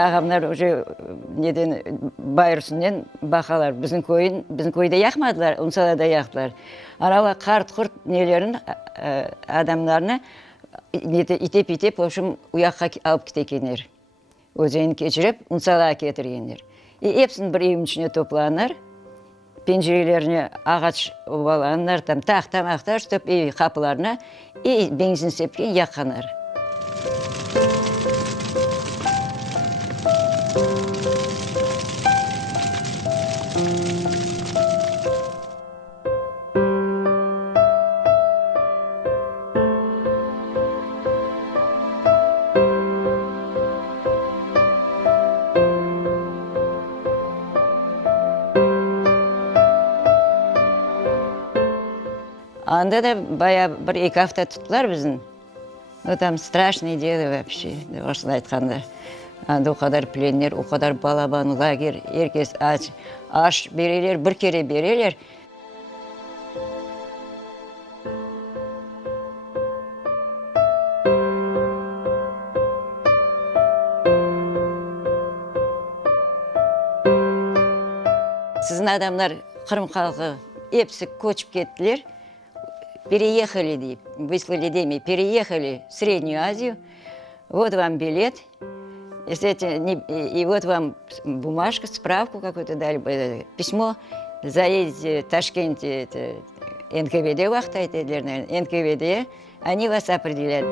Ағамдар уже неден байырсынен бақалар. Біздің көйде яқмадылар, ұнсалада яқтылар. Арауа қарт-құрт нелерін адамдарына итеп-итеп, в общем, ұяққа алып кетекенер. Өзен кечіріп, ұнсала кетіргенер. Епсін бір үйім ішіне топланыр, пенжерелеріне ағач обаланыр, тақ-тамақтар үстіп, қапыларына бензин сепкен яққанар. Анда да бая бір 2 hafta тұттылар біздің. Ну, там страшное дело вообще, осылай айтқанда. Анда о қадар пленнер, о қадар балабан, лагерь, еркес аш берелер, бір кере берелер. Сіздің адамдар Қырым халқы епсі көчіп кеттілер. Переехали, deyip, выслали демей, переехали в Среднюю Азию. Вот вам билет. И вот вам бумажка, справку какую-то дали, письмо. Заедете в Ташкенте, НКВД вахтайте, наверное, НКВД, они вас определят.